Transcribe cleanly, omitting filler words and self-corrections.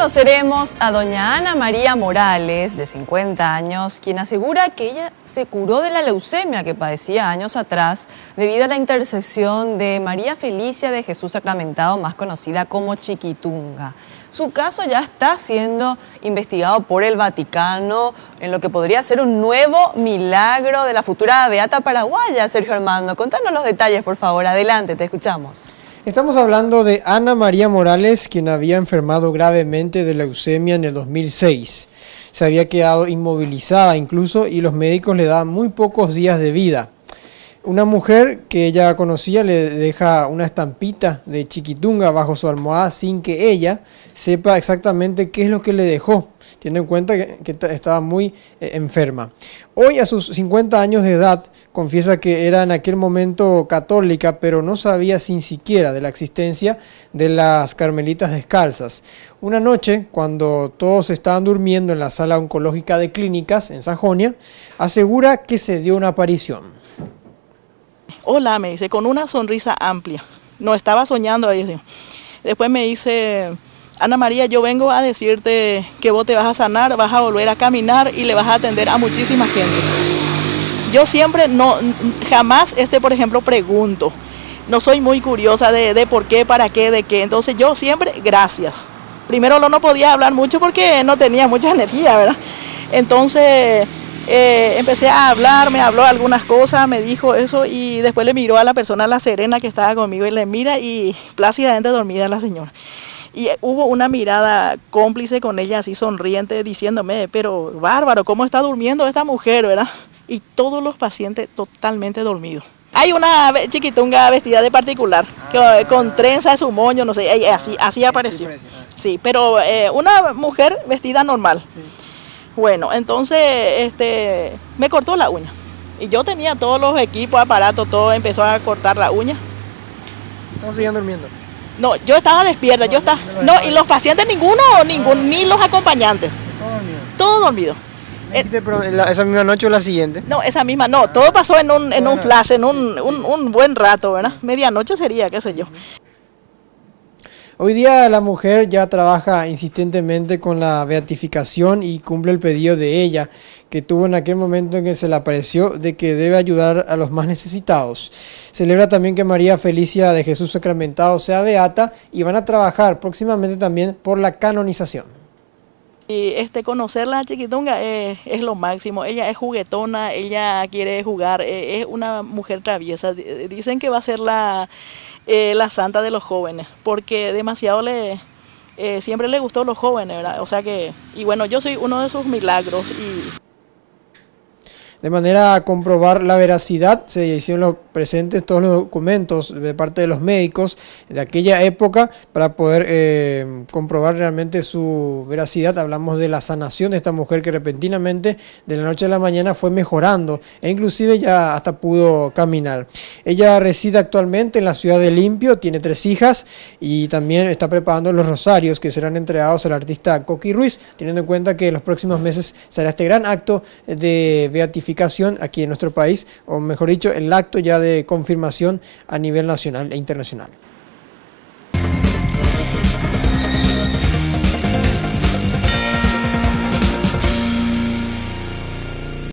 conoceremos a doña Ana María Morales, de 50 años, quien asegura que ella se curó de la leucemia que padecía años atrás debido a la intercesión de María Felicia de Jesús Sacramentado, más conocida como Chiquitunga. Su caso ya está siendo investigado por el Vaticano en lo que podría ser un nuevo milagro de la futura beata paraguaya. Sergio Armando, contanos los detalles, por favor. Adelante, te escuchamos. Estamos hablando de Ana María Morales, quien había enfermado gravemente de leucemia en el 2006. Se había quedado inmovilizada incluso y los médicos le daban muy pocos días de vida. Una mujer que ella conocía le deja una estampita de Chiquitunga bajo su almohada sin que ella sepa exactamente qué es lo que le dejó, teniendo en cuenta que estaba muy enferma. Hoy, a sus 50 años de edad, confiesa que era en aquel momento católica, pero no sabía sin siquiera de la existencia de las Carmelitas Descalzas. Una noche, cuando todos estaban durmiendo en la sala oncológica de clínicas en Sajonia, asegura que se dio una aparición. Hola, me dice, con una sonrisa amplia. No estaba soñando ahí. Después me dice, Ana María, yo vengo a decirte que vos te vas a sanar, vas a volver a caminar y le vas a atender a muchísima gente. Yo siempre, jamás, por ejemplo, pregunto. No soy muy curiosa de por qué, para qué, de qué. Entonces yo siempre, gracias. Primero no podía hablar mucho porque no tenía mucha energía, ¿verdad? Entonces empecé a hablar, me habló algunas cosas, me dijo eso y después le miró a la persona, la Serena, que estaba conmigo y le mira y plácidamente dormida la señora. Y hubo una mirada cómplice con ella, así sonriente, diciéndome, pero bárbaro, ¿cómo está durmiendo esta mujer, verdad? Y todos los pacientes totalmente dormidos. Hay una Chiquitunga vestida de particular, con trenza de su moño, no sé, así apareció. Sí, pero una mujer vestida normal. Sí. Bueno, entonces me cortó la uña. Y yo tenía todos los equipos, aparatos, todo, empezó a cortar la uña. ¿Todos seguían durmiendo? No, yo estaba despierta, y los pacientes ninguno, ni los acompañantes. Todo dormido. Pero ¿esa misma noche o la siguiente? No, esa misma, no, todo pasó en un flash, en un buen rato, ¿verdad? Medianoche sería, qué sé yo. Hoy día la mujer ya trabaja insistentemente con la beatificación y cumple el pedido de ella, que tuvo en aquel momento en que se le apareció, de que debe ayudar a los más necesitados. Celebra también que María Felicia de Jesús Sacramentado sea beata y van a trabajar próximamente también por la canonización. Y conocerla a Chiquitunga es lo máximo. Ella es juguetona, ella quiere jugar, es una mujer traviesa. Dicen que va a ser la santa de los jóvenes, porque demasiado siempre le gustó a los jóvenes, ¿verdad? O sea que, y bueno, yo soy uno de sus milagros. De manera a comprobar la veracidad, se hicieron presentes todos los documentos de parte de los médicos de aquella época para poder comprobar realmente su veracidad. Hablamos de la sanación de esta mujer que repentinamente de la noche a la mañana fue mejorando e inclusive ya hasta pudo caminar. Ella reside actualmente en la ciudad de Limpio, tiene 3 hijas y también está preparando los rosarios que serán entregados al artista Coqui Ruiz, teniendo en cuenta que en los próximos meses será este gran acto de beatificación aquí en nuestro país, o mejor dicho, el acto ya de confirmación a nivel nacional e internacional.